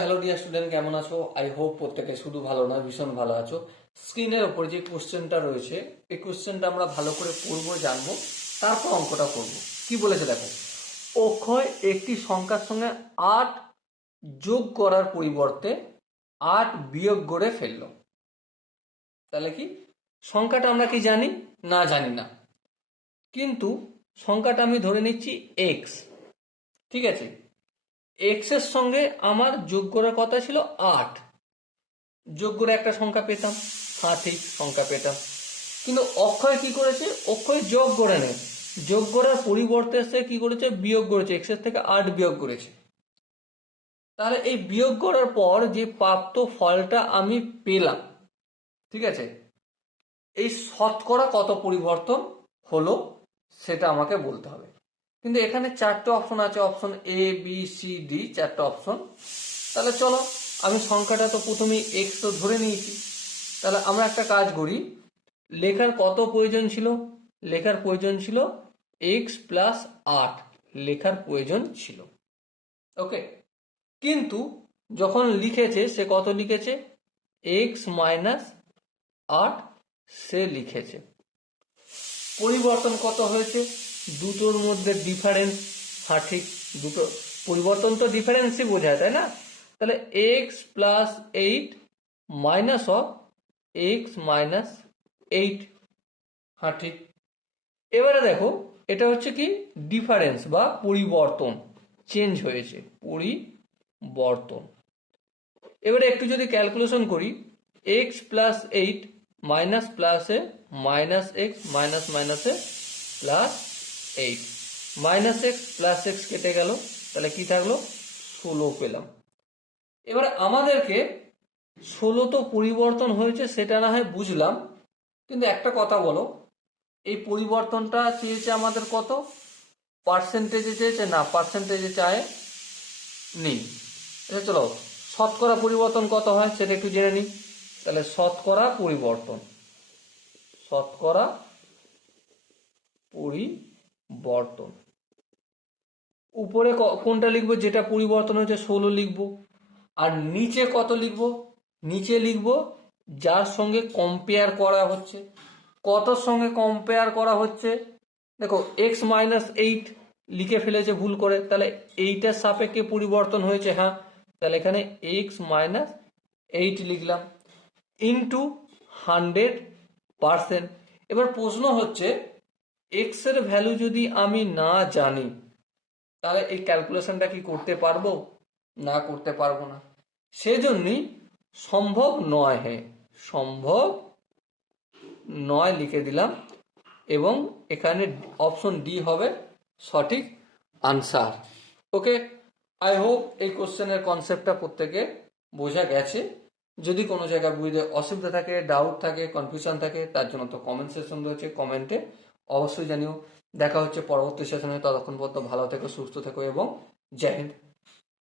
Hello dear student, কেমন আছো? I hope প্রত্যেকে শুধু ভালো নয়, ভীষণ ভালো আছো। স্ক্রিনের ওপরে যে কোশ্চেনটা রয়েছে, এই কোশ্চেনটা আমরা ভালো করে পড়বো, জানবো, তারপর অঙ্কটা করব। কি বলেছে দেখো, অক্ষয় একটি সংখ্যার সঙ্গে 8 যোগ করার পরিবর্তে 8 বিয়োগ করে ফেললো। তাহলে কি সংখ্যাটা আমরা কি জানি? না, জানি না, কিন্তু সংখ্যাটা আমি ধরে নিচ্ছি এক্স। ঠিক আছে, এক্স এর সঙ্গে আমার যোগ করার কথা ছিল 8, যোগ করে একটা সংখ্যা পেতাম। হ্যাঁ, ঠিক, সংখ্যা পেতাম। কিন্তু অক্ষয় কি করেছে? অক্ষয় যোগ করে নেয়, যোগ করার পরিবর্তে সে কি করেছে? বিয়োগ করেছে, এক্স এর থেকে 8 বিয়োগ করেছে। তাহলে এই বিয়োগ করার পর যে প্রাপ্ত ফলটা আমি পেলাম, ঠিক আছে, এই শতকরা কত পরিবর্তন হলো সেটা আমাকে বলতে হবে। কিন্তু এখানে 4টে অপশন আছে, option A B C D, 4টে অপশন। তাহলে চলো, আমি সংখ্যাটা তো প্রথমেই এক্স তো ধরে নিয়েছি। তাহলে আমরা একটা কাজ করি, লেখার কত প্রয়োজন ছিল? লেখার প্রয়োজন ছিল এক্স প্লাস 8 লেখার প্রয়োজন ছিল। ওকে, কিন্তু যখন লিখেছে সে কত লিখেছে? এক্স মাইনাস 8 সে লিখেছে। পরিবর্তন কত হয়েছে? দুটোর মধ্যে ডিফারেন্স। হ্যাঁ, ঠিক, দুটো পরিবর্তন তো ডিফারেন্সই বোঝায়, তাই না? তাহলে x plus 8 minus of x minus 8। হ্যাঁ, ঠিক। এবারে দেখো, এটা হচ্ছে কি ডিফারেন্স বা পরিবর্তন, চেঞ্জ হয়েছে, পরিবর্তন। এবারে একটু যদি ক্যালকুলেশন করি, এক্স প্লাস 8 মাইনাস প্লাসে মাইনাস এক্স মাইনাস মাইনাসে plus 8, minus x plus x কেটে গেল, তাহলে কি থাকলো? 16 পেলাম। এবারে আমাদেরকে 16 তো পরিবর্তন হয়েছে সেটা না হয় বুঝলাম, কিন্তু একটা কথা বলো, এই পরিবর্তনটা চেয়েছে আমাদের কত? পার্সেন্টেজে চেয়েছে? না, পার্সেন্টেজে চায় নেই। এটা চলো, শতকরা পরিবর্তন কত হয় সেটা একটু জেনে নিই। তাহলে শতকরা পরিবর্তন, শতকরা পরিবর্তন, উপরে কোনটা লিখবো? যেটা পরিবর্তন হয়েছে 16 লিখবো। আর নিচে কত লিখবো? নিচে লিখবো যার সঙ্গে কম্পেয়ার করা হচ্ছে। কতর সঙ্গে কম্পেয়ার করা হচ্ছে? দেখো, এক্স মাইনাস 8 লিখে ফেলেছে ভুল করে, তাহলে এইটার সাপেক্ষে পরিবর্তন হয়েছে। হ্যাঁ, তাহলে এখানে এক্স মাইনাস 8 লিখলাম ইন্টু 100%। এবার প্রশ্ন হচ্ছে, এক্স এর ভ্যালু যদি আমি না জানি, তাহলে এই ক্যালকুলেশনটা কি করতে পারবো? না, করতে পারবো না। সেজন্যই সম্ভব নয়, হ্যাঁ, সম্ভব নয় লিখে দিলাম, এবং এখানে অপশন ডি হবে সঠিক আনসার। ওকে, আই হোপ এই কোশ্চেনের কনসেপ্টটা প্রত্যেকে বোঝা গেছে। যদি কোনো জায়গায় বুঝতে অসুবিধা থাকে, ডাউট থাকে, কনফিউশন থাকে, তার জন্য তো কমেন্ট সেকশন রয়েছে, কমেন্টে অবশ্যই জানিও। দেখা হচ্ছে পরবর্তী সেশনে, ততক্ষণ পর্যন্ত ভালো থেকো, সুস্থ থেকো এবং জয় হিন্দ।